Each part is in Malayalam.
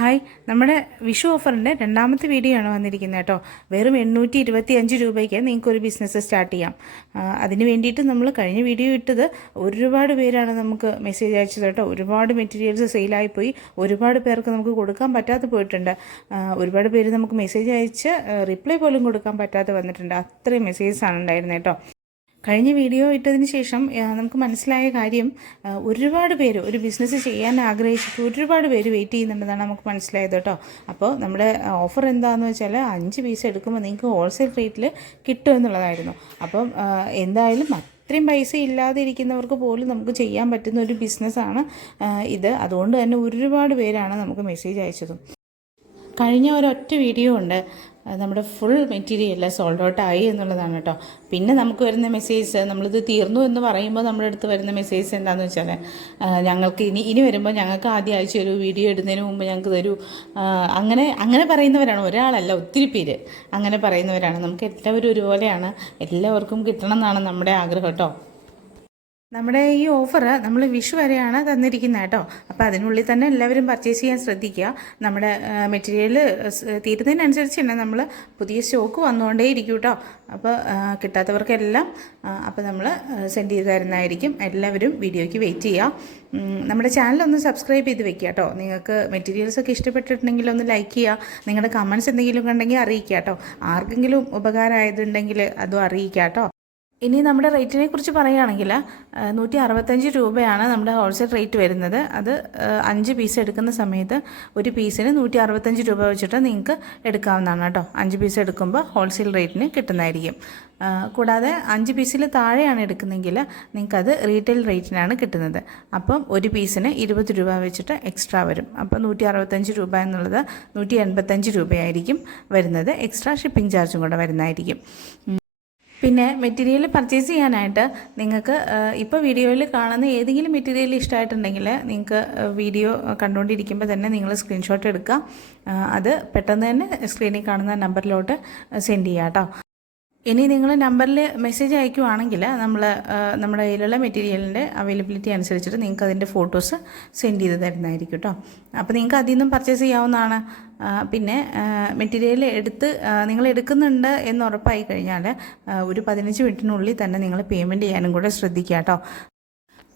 ഹായ്, നമ്മുടെ വിഷു ഓഫറിൻ്റെ രണ്ടാമത്തെ വീഡിയോ ആണ് വന്നിരിക്കുന്നത് കേട്ടോ. വെറും 825 രൂപയ്ക്ക് നിങ്ങൾക്കൊരു ബിസിനസ് സ്റ്റാർട്ട് ചെയ്യാം. അതിന് വേണ്ടിയിട്ട് നമ്മൾ കഴിഞ്ഞ വീഡിയോ ഇട്ടത് ഒരുപാട് പേരാണ് നമുക്ക് മെസ്സേജ് അയച്ചത് കേട്ടോ. ഒരുപാട് മെറ്റീരിയൽസ് സെയിലായിപ്പോയി, ഒരുപാട് പേർക്ക് നമുക്ക് കൊടുക്കാൻ പറ്റാതെ പോയിട്ടുണ്ട്. ഒരുപാട് പേര് നമുക്ക് മെസ്സേജ് അയച്ച് റിപ്ലൈ പോലും കൊടുക്കാൻ പറ്റാതെ വന്നിട്ടുണ്ട്. അത്രയും മെസ്സേജസാണ് ഉണ്ടായിരുന്നത് കേട്ടോ. കഴിഞ്ഞ വീഡിയോ ഇട്ടതിന് ശേഷം നമുക്ക് മനസ്സിലായ കാര്യം, ഒരുപാട് പേര് ഒരു ബിസിനസ് ചെയ്യാൻ ആഗ്രഹിച്ചിട്ട് ഒരുപാട് പേര് വെയിറ്റ് ചെയ്യുന്നുണ്ടെന്നാണ് നമുക്ക് മനസ്സിലായത് കേട്ടോ. അപ്പോൾ നമ്മുടെ ഓഫർ എന്താണെന്ന് വെച്ചാൽ 5 പീസ് എടുക്കുമ്പോൾ നിങ്ങൾക്ക് ഹോൾസെയിൽ റേറ്റിൽ കിട്ടും എന്നുള്ളതായിരുന്നു. അപ്പം എന്തായാലും അത്രയും പൈസ ഇല്ലാതെ ഇരിക്കുന്നവർക്ക് പോലും നമുക്ക് ചെയ്യാൻ പറ്റുന്ന ഒരു ബിസിനസ്സാണ് ഇത്. അതുകൊണ്ട് തന്നെ ഒരുപാട് പേരാണ് നമുക്ക് മെസ്സേജ് അയച്ചതും. കഴിഞ്ഞ ഒരൊറ്റ വീഡിയോ ഉണ്ട്, നമ്മുടെ ഫുൾ മെറ്റീരിയൽ സോൾഡ് ഔട്ട് ആയി എന്നുള്ളതാണ് കേട്ടോ. പിന്നെ നമുക്ക് വരുന്ന മെസ്സേജ്, നമ്മളിത് തീർന്നു എന്ന് പറയുമ്പോൾ നമ്മുടെ അടുത്ത് വരുന്ന മെസ്സേജ് എന്താണെന്ന് വെച്ചാൽ, ഞങ്ങൾക്ക് ഇനി വരുമ്പോൾ ഞങ്ങൾക്ക് ആദ്യം ആഴ്ച ഒരു വീഡിയോ ഇടുന്നതിന് മുമ്പ് ഞങ്ങൾക്ക് തരൂ. അങ്ങനെ പറയുന്നവരാണ്, ഒരാളല്ല, ഒത്തിരി പേര് അങ്ങനെ പറയുന്നവരാണ്. നമുക്ക് എല്ലാവരും ഒരുപോലെയാണ്, എല്ലാവർക്കും കിട്ടണം എന്നാണ് നമ്മുടെ ആഗ്രഹം കേട്ടോ. നമ്മുടെ ഈ ഓഫർ നമ്മൾ വിഷു വരെയാണ് തന്നിരിക്കുന്നത് കേട്ടോ. അപ്പോൾ അതിനുള്ളിൽ തന്നെ എല്ലാവരും പർച്ചേസ് ചെയ്യാൻ ശ്രദ്ധിക്കുക. നമ്മുടെ മെറ്റീരിയൽ തീരുന്നതിനനുസരിച്ച് തന്നെ നമ്മൾ പുതിയ സ്റ്റോക്ക് വന്നുകൊണ്ടേ ഇരിക്കും കേട്ടോ. അപ്പോൾ കിട്ടാത്തവർക്കെല്ലാം അപ്പോൾ നമ്മൾ സെൻഡ് ചെയ്ത് തരുന്നതായിരിക്കും. എല്ലാവരും വീഡിയോയ്ക്ക് വെയിറ്റ് ചെയ്യുക. നമ്മുടെ ചാനലൊന്ന് സബ്സ്ക്രൈബ് ചെയ്ത് വെക്കുക കേട്ടോ. നിങ്ങൾക്ക് മെറ്റീരിയൽസൊക്കെ ഇഷ്ടപ്പെട്ടിട്ടുണ്ടെങ്കിൽ ഒന്ന് ലൈക്ക് ചെയ്യുക. നിങ്ങളുടെ കമൻറ്റ്സ് എന്തെങ്കിലും ഉണ്ടെങ്കിൽ അറിയിക്കുക കേട്ടോ. ആർക്കെങ്കിലും ഉപകാരമായതുണ്ടെങ്കിൽ അതും അറിയിക്കുക കേട്ടോ. ഇനി നമ്മുടെ റേറ്റിനെ കുറിച്ച് പറയുകയാണെങ്കിൽ 165 രൂപയാണ് നമ്മുടെ ഹോൾസെയിൽ റേറ്റ് വരുന്നത്. അത് 5 പീസ് എടുക്കുന്ന സമയത്ത് ഒരു പീസിന് 165 രൂപ വെച്ചിട്ട് നിങ്ങൾക്ക് എടുക്കാവുന്നതാണ് കേട്ടോ. 5 പീസ് എടുക്കുമ്പോൾ ഹോൾസെയിൽ റേറ്റിന് കിട്ടുന്നതായിരിക്കും. കൂടാതെ 5 പീസിൽ താഴെയാണ് എടുക്കുന്നതെങ്കിൽ നിങ്ങൾക്കത് റീറ്റെയിൽ റേറ്റിനാണ് കിട്ടുന്നത്. അപ്പം ഒരു പീസിന് 20 രൂപ വെച്ചിട്ട് എക്സ്ട്രാ വരും. അപ്പം 165 രൂപ എന്നുള്ളത് 185 രൂപയായിരിക്കും വരുന്നത്. എക്സ്ട്രാ ഷിപ്പിംഗ് ചാർജും കൂടെ വരുന്നതായിരിക്കും. പിന്നെ മെറ്റീരിയൽ പർച്ചേസ് ചെയ്യാനായിട്ട് നിങ്ങൾക്ക് ഇപ്പോൾ വീഡിയോയിൽ കാണുന്ന ഏതെങ്കിലും മെറ്റീരിയൽ ഇഷ്ടമായിട്ടുണ്ടെങ്കിൽ നിങ്ങൾക്ക് വീഡിയോ കണ്ടുകൊണ്ടിരിക്കുമ്പോൾ തന്നെ നിങ്ങൾ സ്ക്രീൻഷോട്ട് എടുക്കുക. അത് പെട്ടെന്ന് തന്നെ സ്ക്രീനിൽ കാണുന്ന നമ്പറിലോട്ട് സെൻഡ് ചെയ്യുക കേട്ടോ. ഇനി നിങ്ങൾ നമ്പറിൽ മെസ്സേജ് അയക്കുവാണെങ്കിൽ നമ്മുടെ കയ്യിലുള്ള മെറ്റീരിയലിൻ്റെ അവൈലബിലിറ്റി അനുസരിച്ചിട്ട് നിങ്ങൾക്ക് അതിൻ്റെ ഫോട്ടോസ് സെൻഡ് ചെയ്ത് തരുന്നതായിരിക്കും കേട്ടോ. അപ്പോൾ നിങ്ങൾക്ക് അതിൽ നിന്നും പർച്ചേസ് ചെയ്യാവുന്നതാണ്. പിന്നെ മെറ്റീരിയൽ നിങ്ങൾ എടുക്കുന്നുണ്ട് എന്ന് ഉറപ്പായി കഴിഞ്ഞാൽ ഒരു 15 മിനിറ്റിനുള്ളിൽ തന്നെ നിങ്ങൾ പേയ്മെൻറ്റ് ചെയ്യാനും കൂടെ ശ്രദ്ധിക്കുക കേട്ടോ.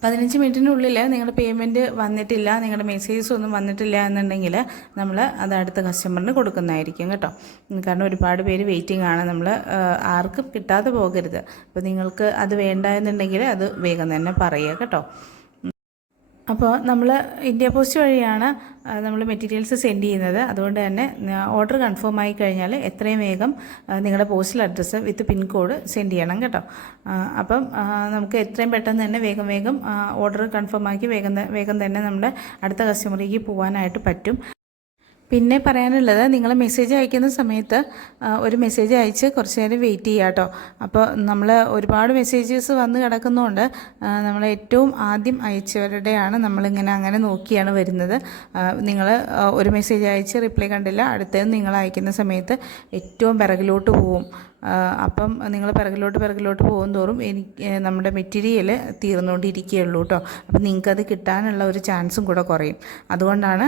15 മിനിറ്റിനുള്ളിൽ നിങ്ങളുടെ പേയ്മെൻറ്റ് വന്നിട്ടില്ല, നിങ്ങളുടെ മെസ്സേജസ് ഒന്നും വന്നിട്ടില്ല എന്നുണ്ടെങ്കിൽ നമ്മൾ അത് അടുത്ത കസ്റ്റമറിന് കൊടുക്കുന്നതായിരിക്കും കേട്ടോ. കാരണം ഒരുപാട് പേര് വെയിറ്റിംഗ് ആണ്. നമ്മൾ ആർക്കും കിട്ടാതെ പോകരുത്. അപ്പോൾ നിങ്ങൾക്ക് അത് വേണ്ട എന്നുണ്ടെങ്കിൽ അത് വേഗം തന്നെ പറയുക കേട്ടോ. അപ്പോൾ നമ്മൾ ഇന്ത്യ പോസ്റ്റ് വഴിയാണ് നമ്മൾ മെറ്റീരിയൽസ് സെൻഡ് ചെയ്യുന്നത്. അതുകൊണ്ട് തന്നെ ഓർഡർ കൺഫേം ആയി കഴിഞ്ഞാൽ എത്രയും വേഗം നിങ്ങളുടെ പോസ്റ്റൽ അഡ്രസ്സ് വിത്ത് പിൻകോഡ് സെൻഡ് ചെയ്യണം കേട്ടോ. അപ്പം നമുക്ക് എത്രയും പെട്ടെന്ന് തന്നെ വേഗം ഓർഡർ കൺഫേം ആക്കി വേഗം തന്നെ നമ്മുടെ അടുത്ത കസ്റ്റമറിലേക്ക് പോകാനായിട്ട് പറ്റും. പിന്നെ പറയാനുള്ളത്, നിങ്ങൾ മെസ്സേജ് അയക്കുന്ന സമയത്ത് ഒരു മെസ്സേജ് അയച്ച് കുറച്ച് നേരം വെയിറ്റ് ചെയ്യുക കേട്ടോ. അപ്പോൾ നമ്മൾ ഒരുപാട് മെസ്സേജസ് വന്ന് കിടക്കുന്നതുകൊണ്ട് നമ്മൾ ഏറ്റവും ആദ്യം അയച്ചവരുടെയാണ് അങ്ങനെ നോക്കിയാണ് വരുന്നത്. നിങ്ങൾ ഒരു മെസ്സേജ് അയച്ച് റിപ്ലൈ കണ്ടില്ല, അടുത്തത് നിങ്ങൾ അയക്കുന്ന സമയത്ത് ഏറ്റവും പിറകിലോട്ട് പോവും. അപ്പം നിങ്ങൾ പിറകിലോട്ട് പോകും തോറും നമ്മുടെ മെറ്റീരിയൽ തീർന്നുകൊണ്ടിരിക്കുകയുള്ളൂ കേട്ടോ. അപ്പം നിങ്ങൾക്കത് കിട്ടാനുള്ള ഒരു ചാൻസും കൂടെ കുറയും. അതുകൊണ്ടാണ്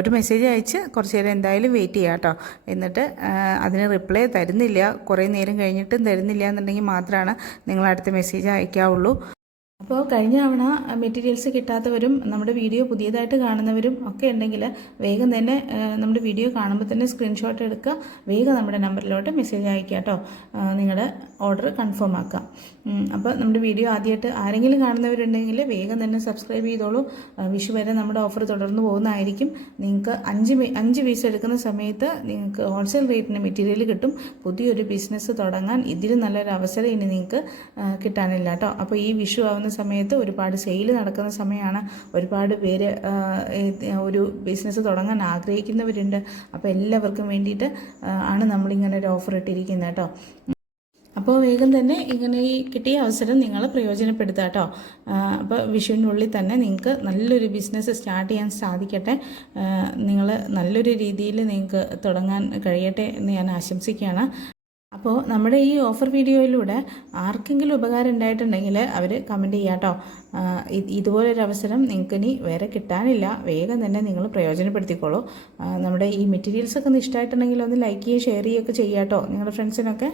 ഒരു മെസ്സേജ് അയച്ച് കുറച്ച് നേരം എന്തായാലും വെയിറ്റ് ചെയ്യുക കേട്ടോ. എന്നിട്ട് അതിന് റിപ്ലൈ തരുന്നില്ല, കുറേ നേരം കഴിഞ്ഞിട്ടും തരുന്നില്ല എന്നുണ്ടെങ്കിൽ മാത്രമാണ് നിങ്ങൾ അടുത്ത മെസ്സേജ് അയക്കാവുള്ളൂ. അപ്പോൾ കഴിഞ്ഞ തവണ മെറ്റീരിയൽസ് കിട്ടാത്തവരും നമ്മുടെ വീഡിയോ പുതിയതായിട്ട് കാണുന്നവരും ഒക്കെ ഉണ്ടെങ്കിൽ വേഗം തന്നെ നമ്മുടെ വീഡിയോ കാണുമ്പോൾ തന്നെ സ്ക്രീൻഷോട്ട് എടുക്കുക, വേഗം നമ്മുടെ നമ്പറിലോട്ട് മെസ്സേജ് അയക്കുക കേട്ടോ. നിങ്ങളുടെ ഓർഡർ കൺഫേം ആക്കാം. അപ്പോൾ നമ്മുടെ വീഡിയോ ആദ്യമായിട്ട് ആരെങ്കിലും കാണുന്നവരുണ്ടെങ്കിൽ വേഗം തന്നെ സബ്സ്ക്രൈബ് ചെയ്തോളൂ. വിഷു വരെ നമ്മുടെ ഓഫർ തുടർന്ന് പോകുന്നതായിരിക്കും. നിങ്ങൾക്ക് 5 പീസ് എടുക്കുന്ന സമയത്ത് നിങ്ങൾക്ക് ഹോൾസെയിൽ റേറ്റിന് മെറ്റീരിയൽ കിട്ടും. പുതിയൊരു ബിസിനസ് തുടങ്ങാൻ ഇതിലും നല്ലൊരു അവസരം ഇനി നിങ്ങൾക്ക് കിട്ടാനില്ല കേട്ടോ. അപ്പോൾ ഈ വിഷു ആവുന്ന സമയത്ത് ഒരുപാട് സെയിൽ നടക്കുന്ന സമയമാണ്. ഒരുപാട് പേര് ഒരു ബിസിനസ് തുടങ്ങാൻ ആഗ്രഹിക്കുന്നവരുണ്ട്. അപ്പോൾ എല്ലാവർക്കും വേണ്ടിയിട്ട് ആണ് നമ്മളിങ്ങനെ ഒരു ഓഫർ ഇട്ടിരിക്കുന്നത് കേട്ടോ. അപ്പോൾ വേഗം തന്നെ ഇങ്ങനെ ഈ കിട്ടിയ അവസരം നിങ്ങൾ പ്രയോജനപ്പെടുത്തുക കേട്ടോ. അപ്പോൾ വിഷുവിനുള്ളിൽ തന്നെ നിങ്ങൾക്ക് നല്ലൊരു ബിസിനസ് സ്റ്റാർട്ട് ചെയ്യാൻ സാധിക്കട്ടെ. നിങ്ങൾ നല്ലൊരു രീതിയിൽ നിങ്ങൾക്ക് തുടങ്ങാൻ കഴിയട്ടെ എന്ന് ഞാൻ ആശംസിക്കുകയാണ്. അപ്പോൾ നമ്മുടെ ഈ ഓഫർ വീഡിയോയിലൂടെ ആർക്കെങ്കിലും ഉപകാരം ഉണ്ടായിട്ടുണ്ടെങ്കിൽ അവർ കമൻറ്റ് ചെയ്യാം കേട്ടോ. ഇതുപോലൊരു അവസരം നിങ്ങൾക്ക് ഇനി വേറെ കിട്ടാനില്ല. വേഗം തന്നെ നിങ്ങൾ പ്രയോജനപ്പെടുത്തിക്കോളൂ. നമ്മുടെ ഈ മെറ്റീരിയൽസൊക്കെ ഒന്ന് ഇഷ്ടമായിട്ടുണ്ടെങ്കിൽ ഒന്ന് ലൈക്ക് ചെയ്യുകയും ഷെയർ ചെയ്യുകയൊക്കെ ചെയ്യാം കേട്ടോ നിങ്ങളുടെ ഫ്രണ്ട്സിനൊക്കെ.